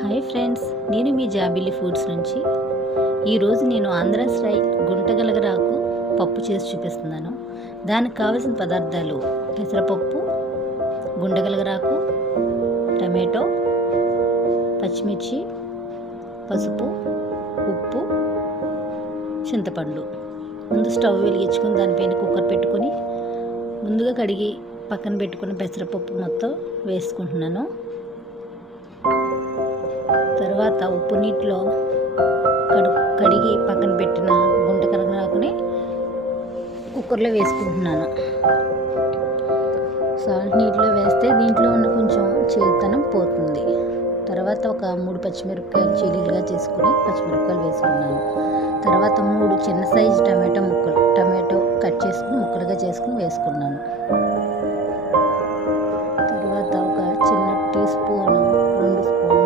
Hi friends, నేను మీ జాబిల్లి foods నుంచి ఈరోజు నేను ఆంధ్ర స్టైల్ గుంటగలగరాకు పప్పు చేసి చూపిస్తున్నాను. దానికి కావలసిన పదార్థాలు: పెసరపప్పు, గుంటగలగరాకు, టమాటో, పచ్చిమిర్చి, పసుపు, ఉప్పు, చింతపండు. ముందు స్టవ్ వెలిగించుకొని దానిపైన కుక్కర్ పెట్టుకొని ముందుగా కడిగి పక్కన పెట్టుకున్న పెసరపప్పు మొత్తం వేసుకుంటున్నాను. తర్వాత ఉప్పు నీటిలో కడిగి పక్కన పెట్టిన గుంటగలగరాకుని కుక్కర్లో వేసుకుంటున్నాను. సాల్ట్ నీటిలో వేస్తే దీంట్లో ఉన్న కొంచెం చేదుతనం పోతుంది. తర్వాత ఒక 3 పచ్చిమిరపకాయలు చీలీలుగా చేసుకుని పచ్చిమిరపకాయలు వేసుకున్నాను. తర్వాత 3 చిన్న సైజు టమాటో కట్ చేసుకుని ముక్కలుగా చేసుకుని వేసుకున్నాను. తర్వాత ఒక చిన్న టీ స్పూన్ 2 స్పూన్లు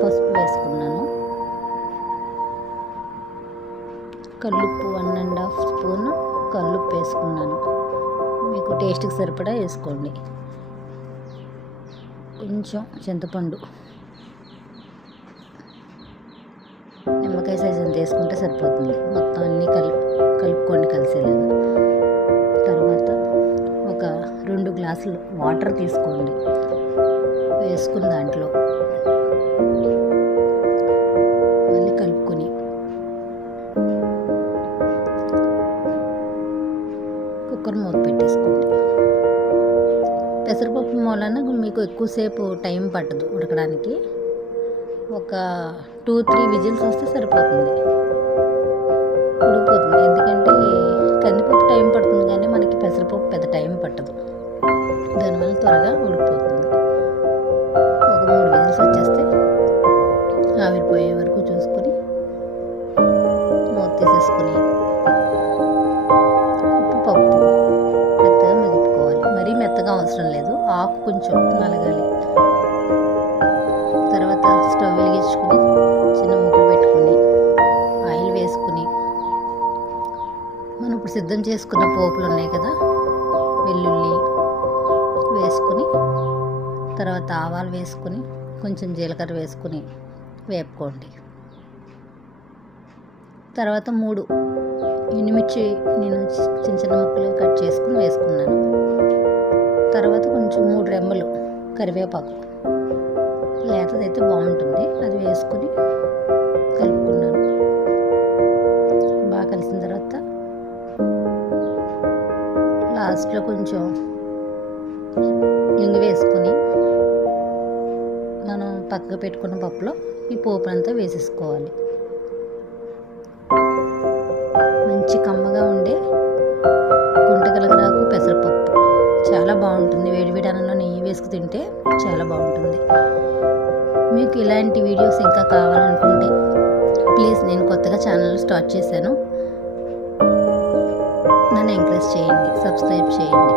పసుపు వేసుకున్నాను. కల్లుప్పు 1.5 స్పూన్ కల్లుప్పు వేసుకున్నాను. మీకు టేస్ట్కి సరిపడా వేసుకోండి. కొంచెం చింతపండు, నిమ్మకాయ సైజు అంత వేసుకుంటే సరిపోతుంది. మొత్తం అన్నీ కలుపుకోండి కలిసేలాగా. తర్వాత ఒక 2 గ్లాసులు వాటర్ తీసుకోండి. వేసుకున్న దాంట్లో మళ్ళీ కలుపుకొని కుక్కర్ మూత పెట్టేసుకోండి. పెసరపప్పు మూలన మీకు ఎక్కువసేపు టైం పట్టదు ఉడకడానికి. ఒక 2-3 విజిల్స్ వస్తే సరిపోతుంది, ఉడికిపోతుంది. ఎందుకంటే కందిపప్పు టైం పడుతుంది కానీ మనకి పెసరపప్పు పెద్ద టైం పట్టదు, దానివల్ల త్వరగా ఉడికిపోతుంది. ఒక 3 విజిల్స్ వచ్చేస్తే ఆవిరిపోయే వరకు చూసుకొని మూత తీసేసుకొని పప్పు మెత్తగా మెదుపుకోవాలి. మరీ మెత్తగా అవసరం లేదు, ఆకు కొంచెం నలగాలి. తర్వాత స్టవ్ వెలిగించుకుని చిన్న ముక్కలు పెట్టుకుని ఆయిల్ వేసుకుని మనం ఇప్పుడు సిద్ధం చేసుకున్న పోపులు ఉన్నాయి కదా, వెల్లుల్లి వేసుకుని తర్వాత ఆవాలు వేసుకుని కొంచెం జీలకర్ర వేసుకుని వేపుకోండి. తర్వాత 3 ఎండుమిర్చి నేను చిన్న చిన్న ముక్కలు కట్ చేసుకుని వేసుకున్నాను. తర్వాత కొంచెం 3 రెమ్మలు కరివేపాకు, లేతదైతే బాగుంటుంది, అది వేసుకుని కలుపుకున్నాను. బాగా కలిసిన తర్వాత లాస్ట్లో కొంచెం ఇంగు వేసుకొని మనం పక్కకు పెట్టుకున్న పప్పులో ఈ పోపునంతా వేసేసుకోవాలి. మంచి కమ్మగా ఉండే గుంటగలగరాకు పెసరపప్పు చాలా బాగుంటుంది. వేడివేడి అన్నంలో నెయ్యి వేసుకు తింటే చాలా బాగుంటుంది. మీకు ఇలాంటి వీడియోస్ ఇంకా కావాలనుకుంటే ప్లీజ్, నేను కొత్తగా ఛానల్ స్టార్ట్ చేశాను, నన్ను ఎంకరేజ్ చేయండి, సబ్స్క్రైబ్ చేయండి.